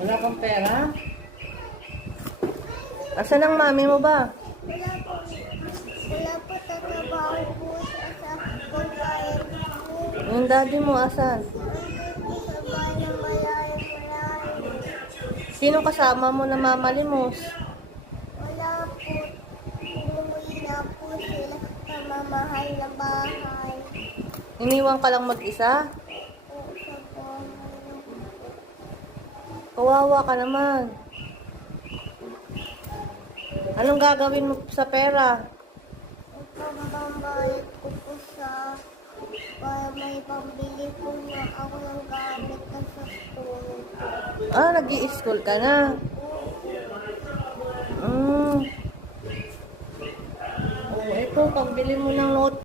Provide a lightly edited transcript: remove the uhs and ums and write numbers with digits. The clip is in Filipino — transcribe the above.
Wala kang pera? Asan ang mami mo ba? Wala po tatrabaho po sa pagkain po. Yung daddy mo, asan? Nandun sa bahay ng malayo-malayo. Sino kasama mo na mamalimos? Wala po. Umuwi na po sila sa mamahal na bahay. Iniwan ka lang mag-isa? Po sa bahay. Kawawa ka naman. Anong gagawin mo sa pera? Ipambayad ko po sa para may pambili po na ako ng gamit na sa school. Ah, nag-i-school ka na. Mm. Oh, ito, pambili mo ng note.